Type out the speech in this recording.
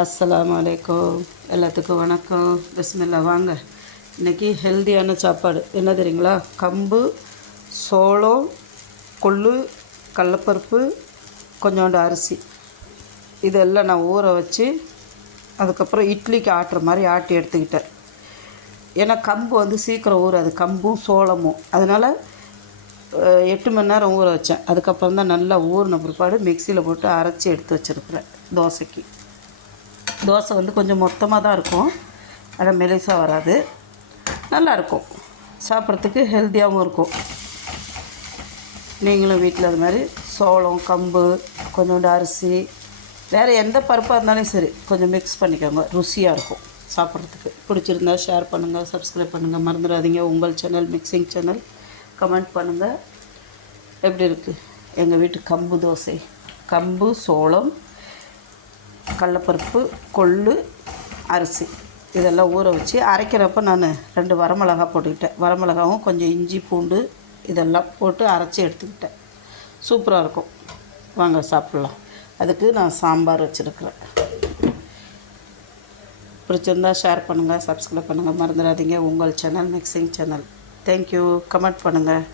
அஸ்ஸலாமு அலைக்கும். எல்லாத்துக்கும் வணக்கம். பிஸ்மில்லா. வாங்க, இன்றைக்கி ஹெல்த்தியான சாப்பாடு என்ன தெரியுங்களா? கம்பு, சோளம், கொள்ளு, கடலப்பருப்பு, கொஞ்சோண்டு அரிசி, இதெல்லாம் நான் ஊற வச்சு அதுக்கப்புறம் இட்லிக்கு ஆட்டுற மாதிரி ஆட்டி எடுத்துக்கிட்டேன். ஏன்னா கம்பு சீக்கிரம் ஊறாது, கம்பும் சோளமும். அதனால் 8 மணி நேரம் ஊற வச்சேன். அதுக்கப்புறம் தான் நல்லா ஊறின பிற்பாடு மிக்சியில் போட்டு அரைச்சி எடுத்து வச்சுருக்குறேன் தோசைக்கு. தோசை கொஞ்சம் மொத்தமாக தான் இருக்கும், ஆனால் மெலிசாக வராது, நல்லாயிருக்கும், சாப்பிட்றதுக்கு ஹெல்த்தியாகவும் இருக்கும். நீங்களும் வீட்டில் அது மாதிரி சோளம், கம்பு, கொஞ்சோண்டு அரிசி, வேறு எந்த பருப்பாக இருந்தாலும் சரி கொஞ்சம் மிக்ஸ் பண்ணிக்கோங்க, ருசியாக இருக்கும் சாப்பிட்றதுக்கு. பிடிச்சிருந்தா ஷேர் பண்ணுங்கள், சப்ஸ்கிரைப் பண்ணுங்கள், மறந்துடாதீங்க. உங்கள் சேனல் மிக்சிங் சேனல். கமெண்ட் பண்ணுங்கள் எப்படி இருக்குது எங்கள் வீட்டு கம்பு தோசை. கம்பு, சோளம், கடலப்பருப்பு, கொள்ளு, அரிசி இதெல்லாம் ஊற வச்சு அரைக்கிறப்ப நான் 2 வரமிளகா போட்டுக்கிட்டேன். வரமிளகாவும் கொஞ்சம் இஞ்சி, பூண்டு இதெல்லாம் போட்டு அரைச்சி எடுத்துக்கிட்டேன். சூப்பராக இருக்கும். வாங்க சாப்பிட்லாம். அதுக்கு நான் சாம்பார் வச்சுருக்கிறேன். பிடிச்சிருந்தால் ஷேர் பண்ணுங்கள், சப்ஸ்கிரைப் பண்ணுங்கள், மறந்துடாதீங்க. உங்கள் channel mixing channel. Thank you. Comment பண்ணுங்கள்.